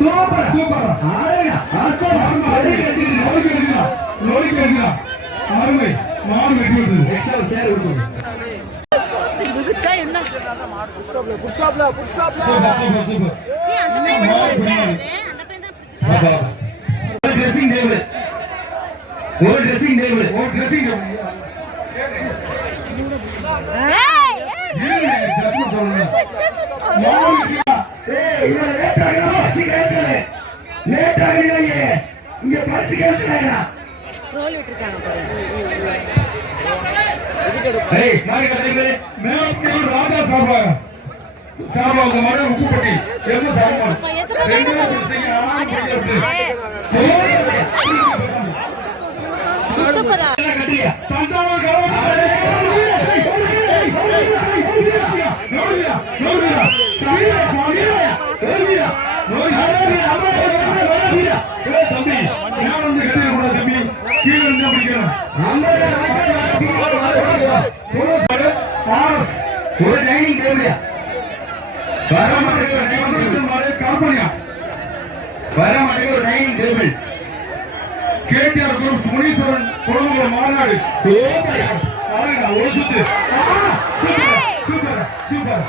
super super ஆளுங்க அற்புதம் நோய்க்கு எடுக்கலாம் அருமை மாடு வெட்டி விடுது எக்ஸ்ட்ரா சேர் விடுங்க புதுச்சா என்ன புஷ்டாப்ல சூப்பர் சூப்பர் சூப்பர் நீ அந்த பையன் அந்த பையன் தான் ட்ரெஸ்ஸிங் டேபிள் ஒரு ட்ரெஸ்ஸிங் டேபிள் ஏய் ஜஸ்ட் சொல்லுங்க ஏய் இவ லேட் ஆகலாம் பஸ் கேன்சல் லேட் ஆகலையே இங்க பஸ் கேன்சல் ஆயிடா ரோல் விட்டுருக்காங்க பாரு ஏய் மார்க்கெட் டைம் மேம் ராஜா சாபா உங்க மன உப்புப்பட்டி என்ன சாபா ரெண்டு பேரும் கட்டியா தஞ்சாவூர் ஒரு டைனிங் டேபிள் வர மாட்டேங்க ஒரு dining table KTR group Muneeswaran குடும்ப மாநாடு சூப்பர் ஒரு சுத்து சூப்பர் சூப்பர்